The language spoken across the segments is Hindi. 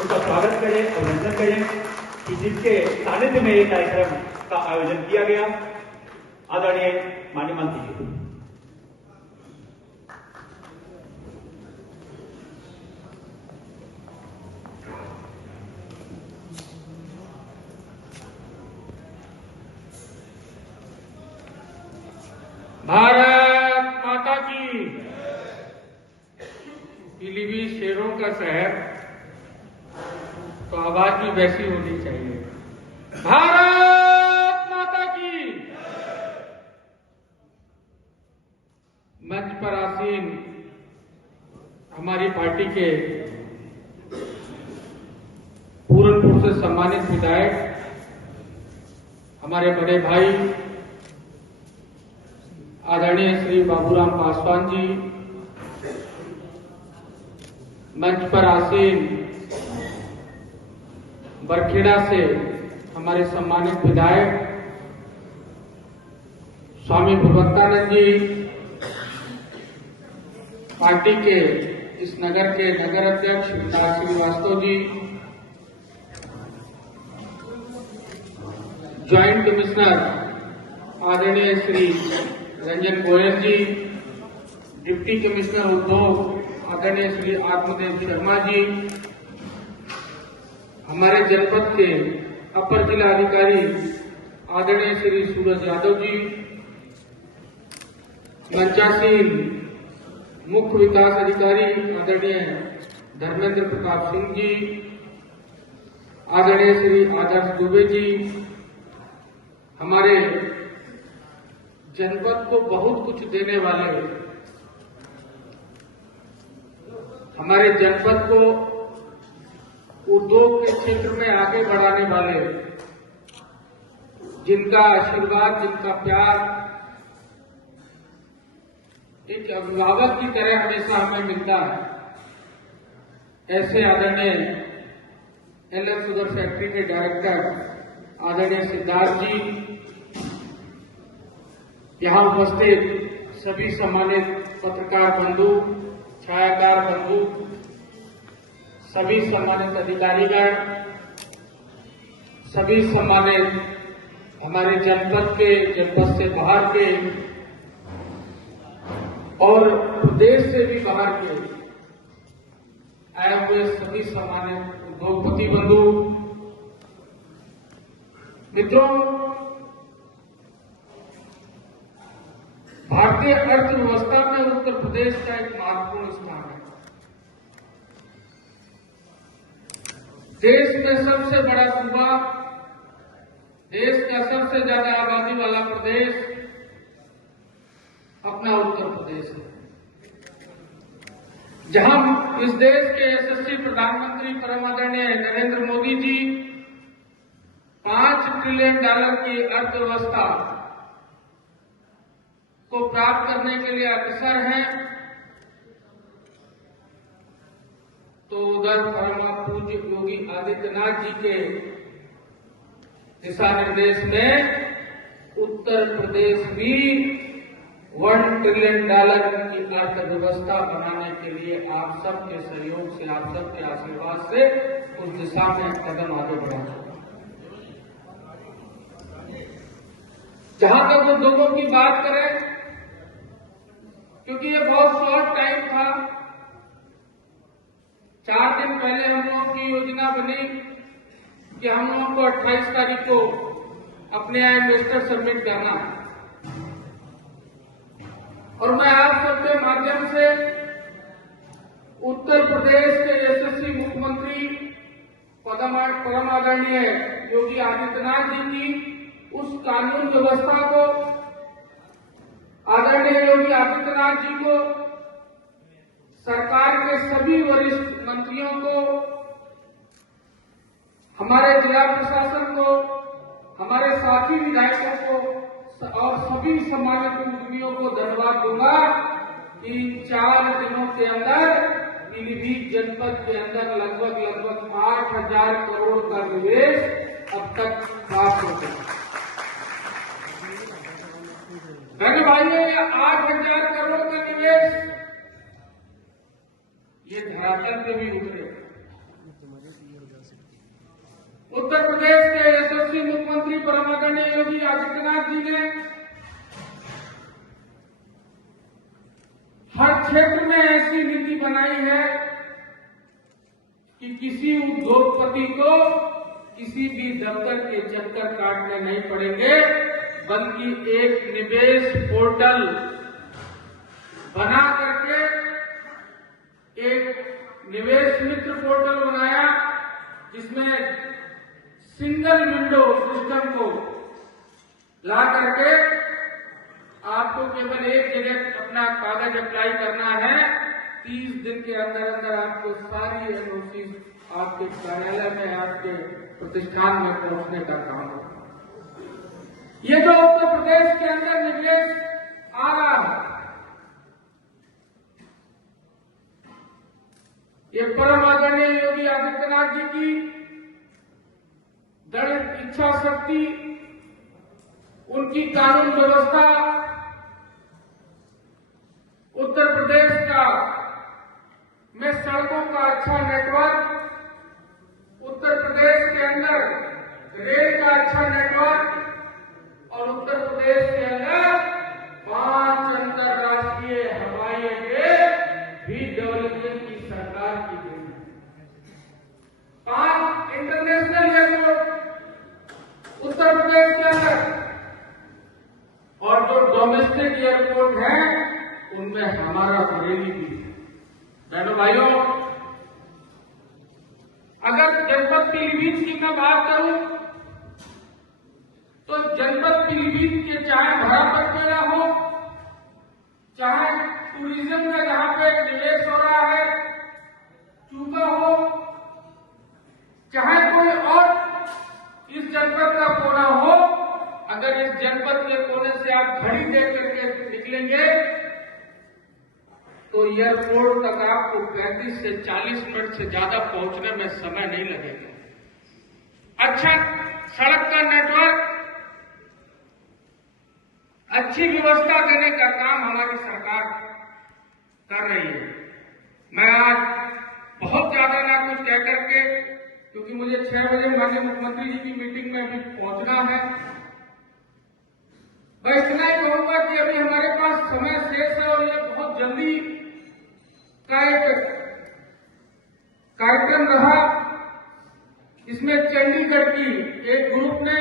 उनका स्वागत करें, अभिनंदन करें कि जिसके सानिध्य में एक कार्यक्रम का आयोजन किया गया। आदरणीय माननीय मंत्री जी। भारत माता की। पीलीभीत शेरों का शहर, तो आवाज भी वैसी होनी चाहिए। भारत माता की। मंच पर आसीन हमारी पार्टी के पूरनपुर से सम्मानित विधायक, हमारे बड़े भाई आदरणीय श्री बाबूराम पासवान जी, मंच पर आसीन बरखेड़ा से हमारे सम्मानित विधायक स्वामी भगवंतानंद जी, पार्टी के इस नगर के नगर अध्यक्ष विकास श्रीवास्तव जी, ज्वाइंट कमिश्नर आदरणीय श्री रंजन गोयल जी, डिप्टी कमिश्नर उद्योग आदरणीय श्री आत्मदेव शर्मा जी, हमारे जनपद के अपर जिला अधिकारी आदरणीय श्री सूरज यादव जी, मंचासीन मुख्य विकास अधिकारी आदरणीय धर्मेंद्र प्रताप सिंह जी, आदरणीय श्री आदर्श दुबे जी, हमारे जनपद को बहुत कुछ देने वाले, हमारे जनपद को उद्योग के क्षेत्र में आगे बढ़ाने वाले, जिनका आशीर्वाद, जिनका प्यार एक अभिभावक की तरह हमेशा हमें मिलता है, ऐसे आदरणीय एलएफ शुगर फैक्ट्री के डायरेक्टर आदरणीय सिद्धार्थ जी, यहां उपस्थित सभी सम्मानित पत्रकार बंधु, छायाकार बंधु, सभी सम्मानित अधिकारीगण, सभी सम्मानित हमारे जनपद के, जनपद से बाहर के और प्रदेश से भी बाहर के आए हुए सभी सम्मानित उद्योगपति बंधु, मित्रों, भारतीय अर्थव्यवस्था में उत्तर प्रदेश का एक महत्वपूर्ण स्थान है। देश में सबसे बड़ा सूबा, देश का सबसे ज्यादा आबादी वाला प्रदेश अपना उत्तर प्रदेश है, जहां इस देश के यशस्वी प्रधानमंत्री परम आदरणीय नरेंद्र मोदी जी $5 ट्रिलियन की अर्थव्यवस्था को प्राप्त करने के लिए अग्रसर हैं, तो उधर परम पूज्य योगी आदित्यनाथ जी के दिशा निर्देश में उत्तर प्रदेश भी $1 ट्रिलियन की अर्थव्यवस्था बनाने के लिए आप सबके सहयोग से, आप सबके आशीर्वाद से उस दिशा में कदम आगे बढ़ा। जहां तक उद्योगों की बात करें, क्योंकि ये बहुत शॉर्ट टाइम था, 4 दिन पहले हम लोगों की योजना बनी कि हम लोगों को 28 तारीख को अपने यहाँ इन्वेस्टर सबमिट करना, और मैं आप सबके माध्यम से उत्तर प्रदेश के यशस्वी मुख्यमंत्री परम आदरणीय योगी आदित्यनाथ जी की उस कानून व्यवस्था को, आदरणीय योगी आदित्यनाथ जी को, सरकार के सभी वरिष्ठ मंत्रियों को, हमारे जिला प्रशासन को, हमारे साथी विधायकों को और सभी सम्मानित उद्यमियों को धन्यवाद दूंगा कि 4 दिनों के अंदर पीलीभीत जनपद के अंदर लगभग 8,000 करोड़ का निवेश अब तक प्राप्त हो गया। मैंने भाइयों, ये 8,000 करोड़ का निवेश ये धरातल पे भी उतरे। उत्तर प्रदेश के यशस्वी मुख्यमंत्री परम आदरणीय योगी आदित्यनाथ जी ने हर क्षेत्र में ऐसी नीति बनाई है कि किसी उद्योगपति को किसी भी दफ्तर के चक्कर काटने नहीं पड़ेंगे, बल्कि एक निवेश पोर्टल बना करके एक निवेश मित्र पोर्टल बनाया, जिसमें सिंगल विंडो सिस्टम को ला करके आपको केवल एक जगह अपना कागज अप्लाई करना है। 30 दिन के अंदर अंदर आपको सारी एनओसी आपके कार्यालय में, आपके प्रतिष्ठान में पहुंचने का काम होगा। ये जो उत्तर प्रदेश के अंदर निवेश आ रहा है, ये परम आदरणीय योगी आदित्यनाथ जी की दृढ़ इच्छा शक्ति, उनकी कानून व्यवस्था, उत्तर प्रदेश का में सड़कों का अच्छा नेटवर्क, उत्तर प्रदेश के अंदर रेल का अच्छा नेटवर्क और उत्तर प्रदेश के अंदर 5 अंतर्राष्ट्रीय हवाई अड्डे भी डेवलपमेंट की सरकार की देन है। 5 इंटरनेशनल एयरपोर्ट उत्तर प्रदेश के अंदर, और जो डोमेस्टिक एयरपोर्ट है उनमें हमारा बरेली भी है। बहनों भाइयों, अगर जनपद पीलीभीत की मैं बात करूं तो जनपद पीलीभीत के चाहे भरापर मेला हो, चाहे टूरिज्म में जहां पे निवेश हो रहा है चूका हो, चाहे कोई और इस जनपद का कोना हो, अगर इस जनपद के कोने से आप घड़ी देख करके निकलेंगे तो एयरपोर्ट तक आपको 35 से 40 मिनट से ज्यादा पहुंचने में समय नहीं लगेगा। अच्छा सड़क का नेटवर्क, अच्छी व्यवस्था देने का काम हमारी सरकार कर रही है। मैं आज बहुत ज्यादा ना कुछ कह करके, क्योंकि मुझे 6 बजे माननीय मुख्यमंत्री जी की मीटिंग में अभी पहुंचना है, मैं इतना ही कहूंगा कि अभी हमारे पास समय शेष है और ये बहुत जल्दी का एक कार्यक्रम रहा। इसमें चंडीगढ़ की एक ग्रुप ने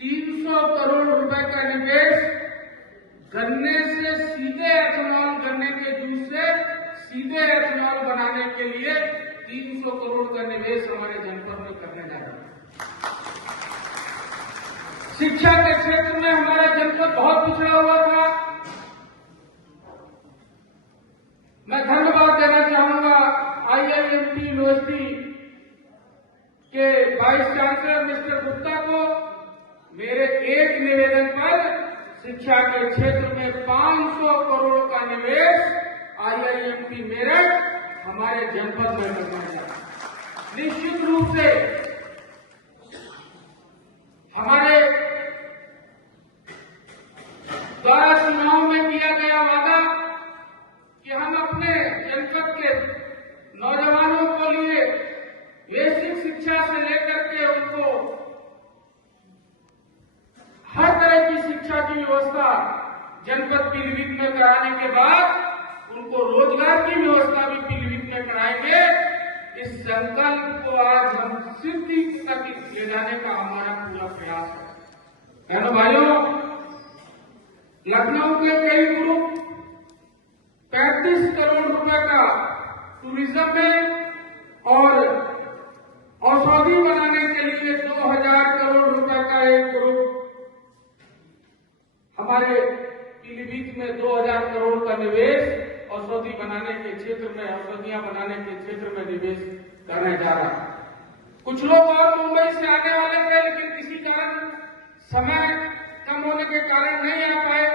300 करोड़ रुपए का निवेश गन्ने से सीधे एथेनॉल, गन्ने के जूस से सीधे एथेनॉल बनाने के लिए 300 करोड़ का निवेश हमारे जनपद में करने जा रहा है। शिक्षा के क्षेत्र में हमारा जनपद बहुत पिछड़ा हुआ था। मैं धन्यवाद देना चाहूंगा IIMT यूनिवर्सिटी के वाइस चांसलर मिस्टर गुप्ता को। मेरे एक निवेदन पर शिक्षा के क्षेत्र में 500 करोड़ का निवेश IIMT मेरठ हमारे जनपद में करना चाहिए। निश्चित रूप से हमारे द्वारा चुनाव में किया गया वादा कि हम अपने जनपद के नौजवानों को लिए बेसिक शिक्षा से लेकर के उनको हर तरह की शिक्षा की व्यवस्था जनपद पीलीभीत में कराने के बाद उनको रोजगार की व्यवस्था भी पीलीभीत में कराएंगे। इस संकल्प को आज हम सिद्धि तक ले जाने का हमारा पूरा प्रयास है। बहनों भाइयों, लखनऊ के कई ग्रुप 35 करोड़ रुपए का टूरिज्म में और औषधि बनाने के लिए 2000 करोड़ रुपए का एक ग्रुप, हमारे पीलीभीत में 2000 करोड़ का निवेश औषधि बनाने के क्षेत्र में, औषधियां बनाने के क्षेत्र में निवेश करने जा रहा है। कुछ लोग और मुंबई से आने वाले थे, लेकिन किसी कारण समय कम होने के कारण नहीं आ पाए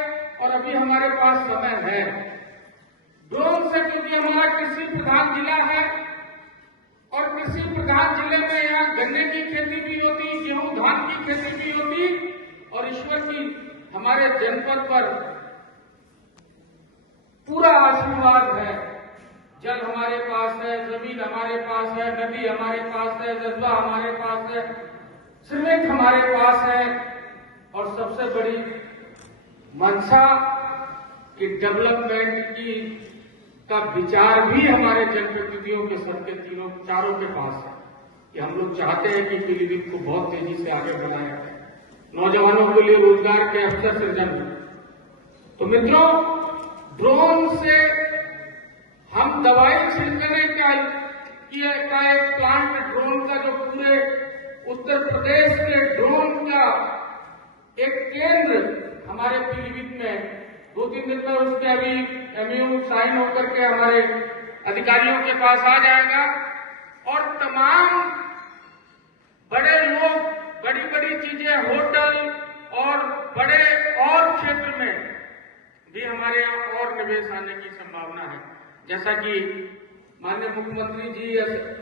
और अभी हमारे पास समय है। ड्रोन से, क्योंकि हमारा कृषि प्रधान जिला है और कृषि प्रधान जिले में यहाँ गन्ने की खेती भी होती, गेहूं धान की खेती भी होती और ईश्वर की हमारे जनपद पर पूरा आशीर्वाद है। जल हमारे पास है, जमीन हमारे पास है, नदी हमारे पास है, जज्बा हमारे पास है, सीमेंट हमारे पास है, और सबसे बड़ी मंशा कि डेवलपमेंट की का विचार भी हमारे जनप्रतिनिधियों के सबके चारों के पास है कि हम लोग चाहते हैं कि पीलीभीत को बहुत तेजी से आगे बढ़ाया जाए, नौजवानों के लिए रोजगार के अवसर सृजन हो। तो मित्रों, ड्रोन से हम दवाई छिड़कने का एक प्लांट, ड्रोन का जो पूरे उत्तर प्रदेश के ड्रोन का एक केंद्र हमारे पीलीभीत में 2-3 दिन में उसके अभी एमयू साइन होकर के हमारे अधिकारियों के पास आ जाएगा, और तमाम बड़े लोग, बड़ी बड़ी चीजें, होटल और बड़े और क्षेत्र में भी हमारे यहाँ और निवेश आने की संभावना है। जैसा कि माननीय मुख्यमंत्री जी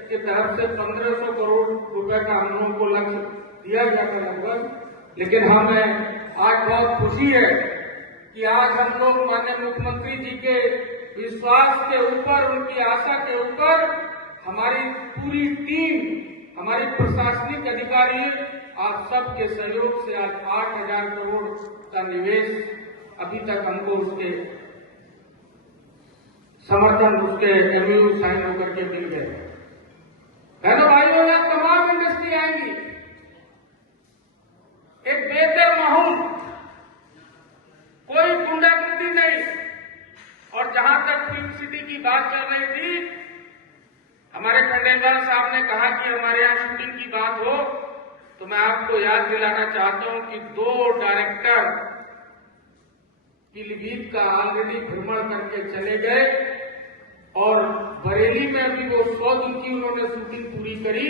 की तरफ से 1500 करोड़ रुपए का हम लोगों को लक्ष्य दिया गया था लगभग, लेकिन हमें आज बहुत खुशी है कि आज हम लोग माननीय मुख्यमंत्री जी के विश्वास के ऊपर, उनकी आशा के ऊपर हमारी पूरी टीम, हमारी प्रशासनिक अधिकारी, आप सबके सहयोग से आज 8000 करोड़ का निवेश अभी तक हमको उसके समर्थन, उसके एमयू साइन होकर के मिल गए। बहनों भाइयों, यहाँ तमाम इंडस्ट्री आएंगी, एक बेहतर माहौल, कोई गुंडागर्दी नहीं। और जहां तक फिल्म सिटी की बात चल रही थी, हमारे खंडेलवाल साहब ने कहा कि हमारे यहाँ शूटिंग की बात हो, तो मैं आपको याद दिलाना चाहता हूं कि 2 डायरेक्टर पीलीभीत का ऑलरेडी भ्रमण करके चले गए, और बरेली में भी वो 100 दिन की उन्होंने शूटिंग पूरी करी।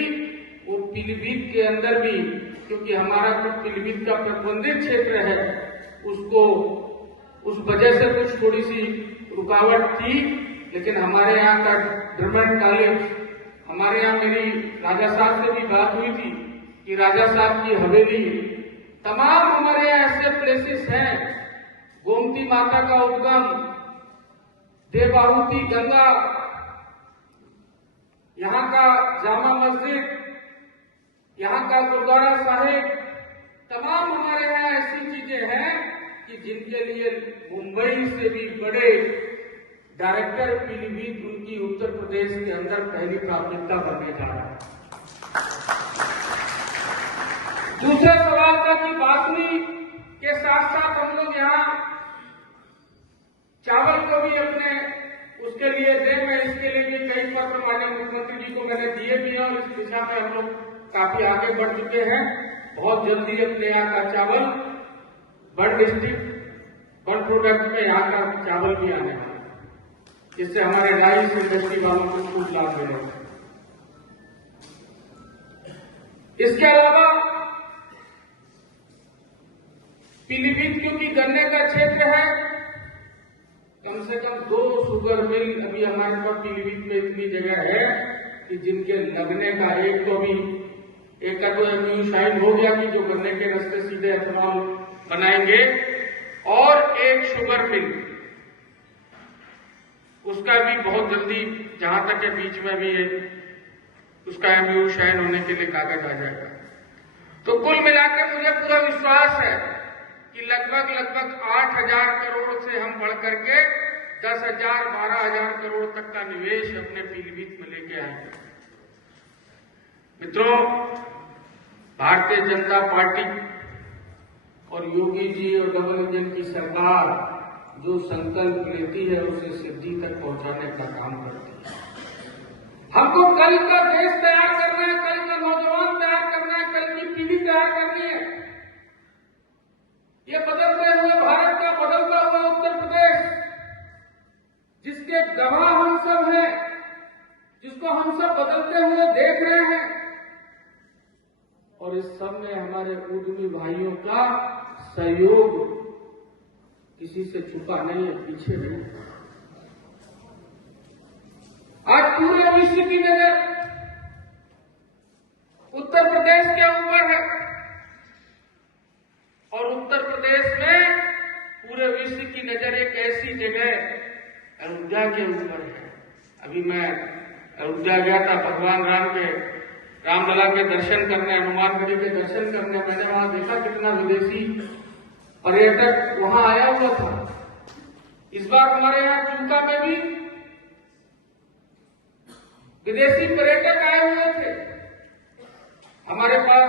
वो पीलीभीत के अंदर भी, क्योंकि हमारा जो पीलीभीत का प्रतिबंधित क्षेत्र है, उसको उस वजह से कुछ थोड़ी सी रुकावट थी, लेकिन हमारे यहाँ का ड्रमंड कॉलेज, हमारे यहाँ मेरी राजा साहब से भी बात हुई थी कि राजा साहब की हवेली, तमाम हमारे यहाँ ऐसे प्लेसेस हैं, गोमती माता का उद्गम, देवाहुति गंगा, यहाँ का जामा मस्जिद, यहाँ का गुरुद्वारा साहिब, तमाम हमारे यहाँ ऐसी चीजें हैं कि जिनके लिए मुंबई से भी बड़े डायरेक्टर पीलीभीत उनकी उत्तर प्रदेश के अंदर पहली प्राथमिकता बनने जा रहा है। दूसरे सवाल था कि बासुरी के साथ साथ हम लोग यहाँ चावल को भी अपने उसके लिए दें। मैं इसके लिए भी कई पत्र माननीय मुख्यमंत्री जी को मैंने दिए भी हैं, और इस दिशा में हम लोग काफी आगे बढ़ चुके हैं। बहुत जल्दी अपने यहाँ का चावल बर्ड डिस्ट्रिक्ट वन प्रोडक्ट में यहाँ का चावल भी आने वाला है, जिससे हमारे राइस इंडस्ट्री वालों को खूब लाभ मिलेगा। इसके अलावा पीलीभीत क्योंकि गन्ने का क्षेत्र है, कम से कम 2 शुगर मिल अभी हमारे पास पीलीभीत में इतनी जगह है कि जिनके लगने का एक का तो एमयू साइन हो गया कि जो गन्ने के रास्ते सीधे एथेनॉल बनाएंगे, और एक शुगर मिल, उसका भी बहुत जल्दी, जहां तक के बीच में भी उसका एमयू साइन होने के लिए कागज आ जाएगा। तो कुल मिलाकर मुझे पूरा विश्वास है कि लगभग 8000 करोड़ से हम बढ़ करके 10,000, 12,000 करोड़ तक का निवेश अपने पीलीभीत में लेके आएंगे। मित्रों, भारतीय जनता पार्टी और योगी जी और डबल इंजन की सरकार जो संकल्प लेती है उसे सिद्धि तक पहुंचाने का काम करती है। हमको कल का देश तैयार करना है, कल का नौजवान तैयार करना है, कल की पीढ़ी तैयार करनी है। ये बदलते हुए भारत का बदलता हुआ उत्तर प्रदेश, जिसके गवाह हम सब हैं, जिसको हम सब बदलते हुए देख रहे हैं, और इस सब में हमारे उद्यमी भाइयों का सहयोग किसी से छुपा नहीं है, पीछे नहीं। आज पूरे विश्व की नजर उत्तर प्रदेश के ऊपर है, और उत्तर प्रदेश में पूरे विश्व की नजर एक ऐसी जगह अयोध्या के ऊपर है। अभी अभी मैं अयोध्या गया था भगवान राम के रामलला के दर्शन करने, हनुमानगढ़ी के दर्शन करने। मैंने वहां देखा कितना विदेशी पर्यटक वहां आया हुआ था। इस बार हमारे यहाँ चूका में भी विदेशी पर्यटक आए हुए थे। हमारे पास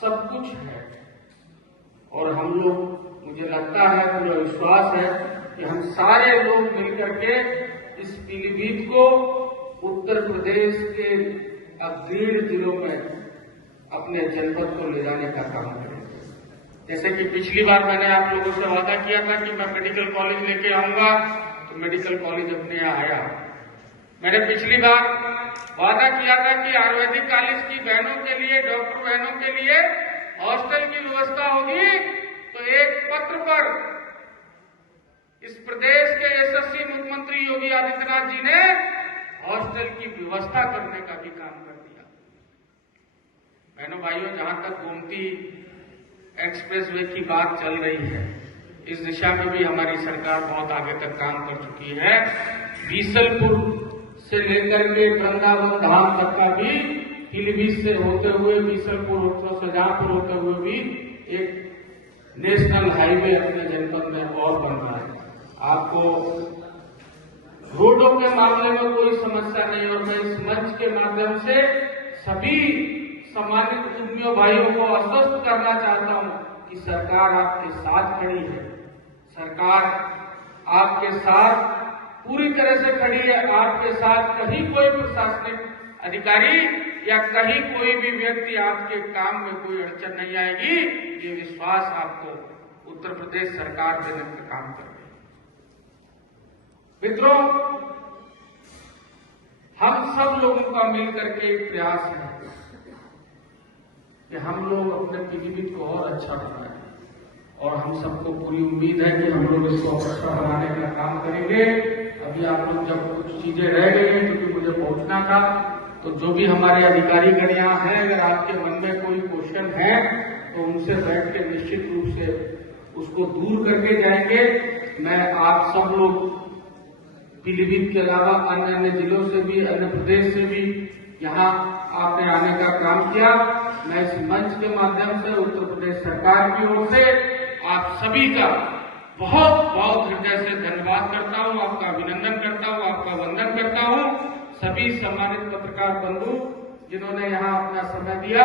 सब कुछ है और हम लोग, मुझे लगता है, पूरा विश्वास है कि हम सारे लोग मिलकर के इस पीलीभीत को उत्तर प्रदेश के अग्रणी जिलों में अपने जनपद को ले जाने का काम करेंगे। जैसे कि पिछली बार मैंने आप लोगों से वादा किया था कि मैं मेडिकल कॉलेज लेके आऊंगा, तो मेडिकल कॉलेज अपने यहाँ आया। मैंने पिछली बार वादा किया था कि आयुर्वेदिक कॉलेज की बहनों के लिए, डॉक्टर बहनों के लिए हॉस्टल की व्यवस्था होगी, तो एक पत्र पर इस प्रदेश के यशस्वी मुख्यमंत्री योगी आदित्यनाथ जी ने हॉस्टल की व्यवस्था करने का भी काम कर दिया। बहनों भाइयों, जहां तक गोमती एक्सप्रेसवे की बात चल रही है, इस दिशा में भी हमारी सरकार बहुत आगे तक काम कर चुकी है। बीसलपुर से लेकर के वृंदावन धाम तक का भी पीलीभीत से होते हुए बीसलपुर और शाहजहांपुर होते हुए भी एक नेशनल हाईवे अपने जनपद में और बन रहा है। आपको रोडों के मामले में कोई समस्या नहीं, और मैं इस मंच के माध्यम से सभी सम्मानित उद्यमियों भाइयों को आश्वस्त करना चाहता हूं कि सरकार आपके साथ खड़ी है। सरकार आपके साथ पूरी तरह से खड़ी है। आपके साथ कहीं कोई प्रशासनिक अधिकारी या कहीं कोई भी व्यक्ति आपके काम में कोई अड़चन नहीं आएगी। ये विश्वास आपको उत्तर प्रदेश सरकार देने का काम कर रही है। मित्रों, हम सब लोगों का मिलकर के एक प्रयास है कि हम लोग अपने पीलीभीत को और अच्छा बनाएं, और हम सबको पूरी उम्मीद है कि हम लोग इसको अच्छा बनाने का काम करेंगे। अभी आप लोग जब कुछ चीजें रह गई हैं क्योंकि मुझे पहुंचना था, तो जो भी हमारे अधिकारी गण यहाँ हैं, अगर आपके मन में कोई क्वेश्चन है तो उनसे बैठ के निश्चित रूप से उसको दूर करके जाएंगे। मैं आप सब लोग पीलीभीत के अलावा अन्य अन्य जिलों से भी, अन्य प्रदेश से भी यहाँ आपने आने का काम किया। मैं इस मंच के माध्यम से उत्तर प्रदेश सरकार की ओर से आप सभी का बहुत बहुत हृदय से धन्यवाद करता हूँ, आपका अभिनंदन करता हूँ, आपका वंदन करता हूँ। सभी सम्मानित पत्रकार बंधु जिन्होंने यहाँ अपना समय दिया,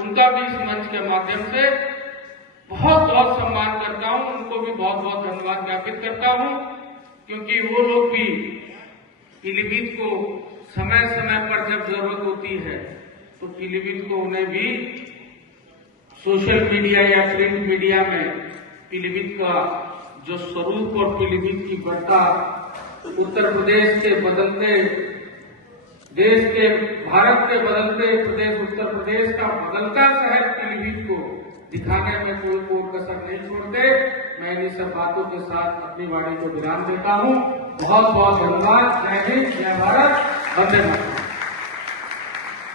उनका भी इस मंच के माध्यम से बहुत बहुत सम्मान करता हूँ, उनको भी बहुत बहुत धन्यवाद ज्ञापित करता हूँ, क्योंकि वो लोग भी पीलीभीत को समय समय पर जब जरूरत होती है तो पीलीभीत को उन्हें भी सोशल मीडिया या प्रिंट मीडिया में पीलीभीत का जो स्वरूप और पीलीभीत की बढ़ता, उत्तर प्रदेश के बदलते देश के, भारत के बदलते प्रदेश, उत्तर प्रदेश का बदलता शहर पीलीभीत को दिखाने में कोई कसर नहीं छोड़ते। मैं इन सब बातों के साथ अपनी वाणी को विराम देता हूँ। बहुत बहुत धन्यवाद। जय हिंद, जय भारत, वंदे मातरम।